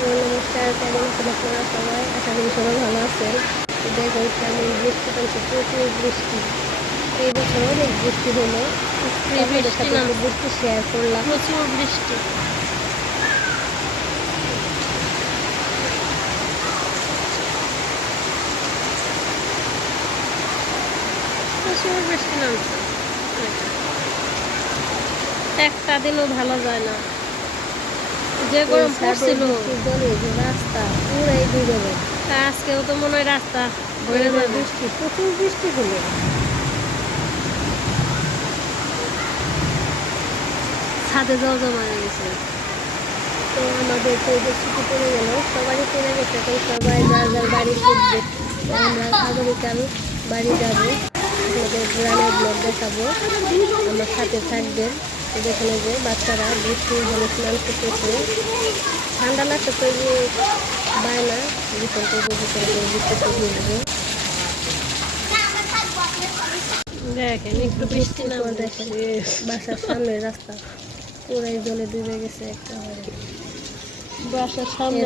নমস্কার, কেমন আছেন আপনারা সবাই? আশা করি সবাই ভালো আছেন। তো দেখুন কেমন বৃষ্টি নামছে, প্রচুর বৃষ্টি। এই বছর অনেক বৃষ্টি হলো, আপনাদের সাথে একটু বৃষ্টি শেয়ার করলাম। প্রচুর বৃষ্টি। প্রচুর বৃষ্টি নামছে, একটা দিনও ভালো যায় না। যে গরম পড়ছিল, রাস্তা পুরাই ডুবে যাবে। আজকেও তো মনে হয় রাস্তা ভরে যাবে। বৃষ্টি, প্রচুর বৃষ্টি হলো। ছাদে জল জমা হয়ে গেছে। তো আমাদের তো এই যে ছুটি পড়ে গেল, সবারই পড়ে গেছে, এখন সবাই যার যার বাড়ি ফিরবে। আমরা আগামীকাল বাড়ি যাব, আমাদের গ্রামের ব্লগ দেখাবো, আমার সাথে থাকবেন। তো দেখুন যে বাচ্চারা বৃষ্টির জলে স্নান করতেছে, ঠান্ডা লাগছে তো যে বায়না গোসল করবো, গোসল করে বৃষ্টিতে ভিজবো। দেখেন একটু বৃষ্টি নামে দেখেন বাসার সামনে রাস্তা পুরাই জলে ডুবে গেছে একেবারে। বাসার সামনে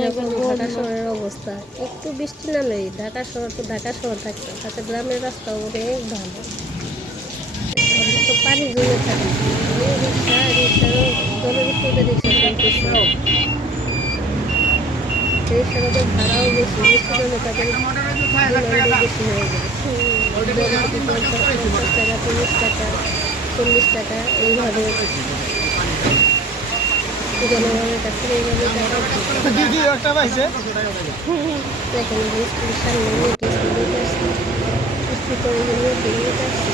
ঢাকা শহরের অবস্থা, একটু বৃষ্টি নামলেই ঢাকা শহর তো ঢাকা শহর থাকতো, তাতে গ্রামের রাস্তা অনেক ভালো। তো পানি জমে থাকে, জলের উপরে রিক্সা চলতেছে, রিক্সার ওদের ভাড়াও বেশি, বৃষ্টি জমে তাদের বেশি হয়ে যায়। 50 টাকা, 30 টাকা, 40 টাকা এইভাবে জনগণের কাছে এইভাবে দেখেন স্কুলের সামনে নিতে আসছে, স্কুল করে নিতে আসছে।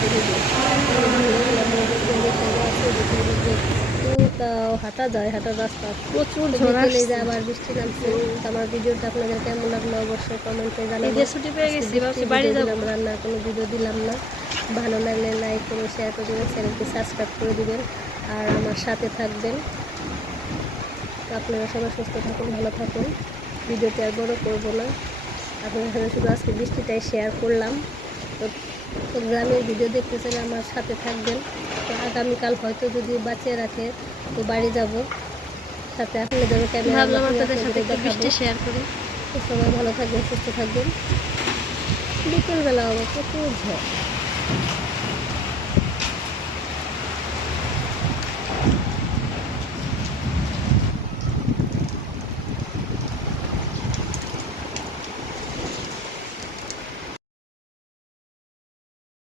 তাও হাঁটা যায়, হাঁটার রাস্তা প্রচুর বিকেলে যায়, আবার বৃষ্টি নামছে। আমার ভিডিওটা আপনাদের কেমন লাগলো অবশ্যই কমেন্টে জানাবেন। ছুটি পেয়ে গেছি, বাড়ি দিলাম, রান্নার কোনো ভিডিও দিলাম না। ভালো লাগলে লাইক করে শেয়ার করে দেবেন, চ্যানেলটি সাবস্ক্রাইব করে দিবেন, আর আমার সাথে থাকবেন। আপনারা সবাই সুস্থ থাকুন, ভালো থাকুন। ভিডিওটি আর বড় করবো না, আপনাদের সাথে শুধু আজকে বৃষ্টিটাই শেয়ার করলাম। তো গ্রামের ভিডিও দেখতে চাইলে আমার সাথে থাকবেন। তো আগামীকাল হয়তো যদি বাঁচিয়ে রাখে তো বাড়ি যাব, সাথে আপনাদের ক্যামেরা বৃষ্টি শেয়ার করি। তো সবাই ভালো থাকবেন, সুস্থ থাকবেন। বিকেলবেলা আবার প্রচুর ঝড়।